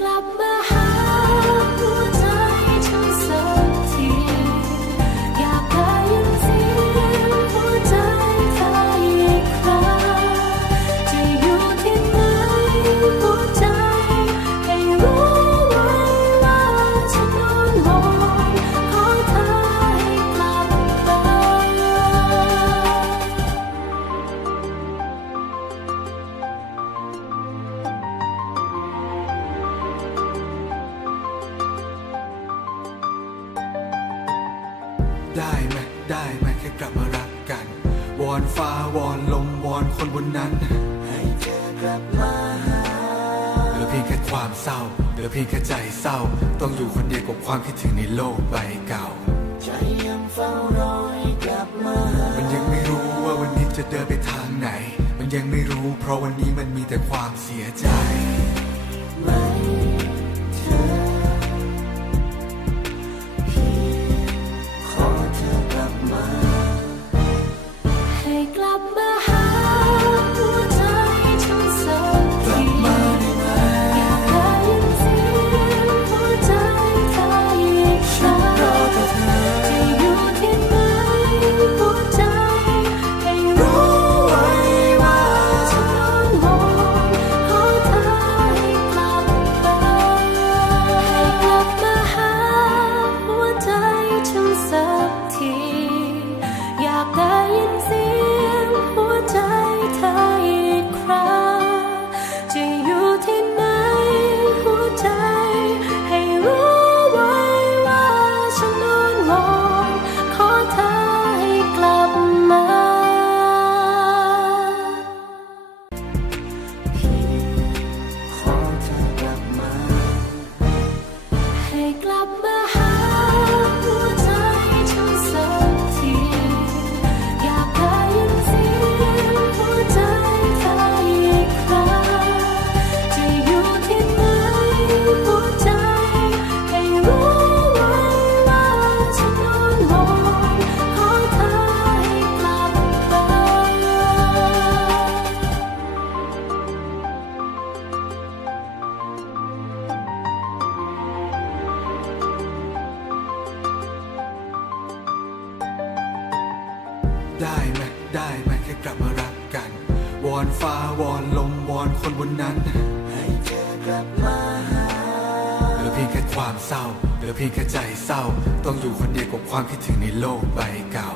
กลับมาห ได้ไหมได้ไหมแค่กลับมารักกัน วอนฟ้าวอนลมวอนคนบนนั้น ให้เธอกลับมาหาเหลือเพียงแค่ความเศร้าเหลือเพียงแค่ใจเศร้า ต้องอยู่คนเดียวกับความคิดถึงในโลกใบเก่า ใจยังเฝ้ารอให้กลับมามันยังไม่รู้ว่าวันนี้จะเดินไปทางไหน มันยังไม่รู้เพราะวันนี้มันมีแต่ความเสียใจ กลับมา ได้ไหมได้ไหมแค่กลับมารักกัน วอนฟ้าวอนลมวอนคนบนนั้น ให้เธอกลับมาหาเหลือเพียงแค่ความเศร้าเหลือเพียงแค่ใจเศร้า ต้องอยู่คนเดียวกับความคิดถึงในโลกใบเก่า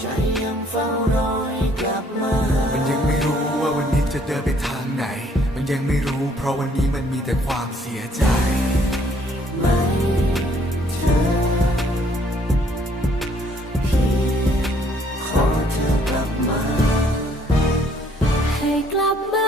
ใจยังเฝ้ารอให้กลับมามันยังไม่รู้ว่าวันนี้จะเดินไปทางไหน มันยังไม่รู้ เพราะวันนี้มันมีแต่ความเสียใจ กลับมาห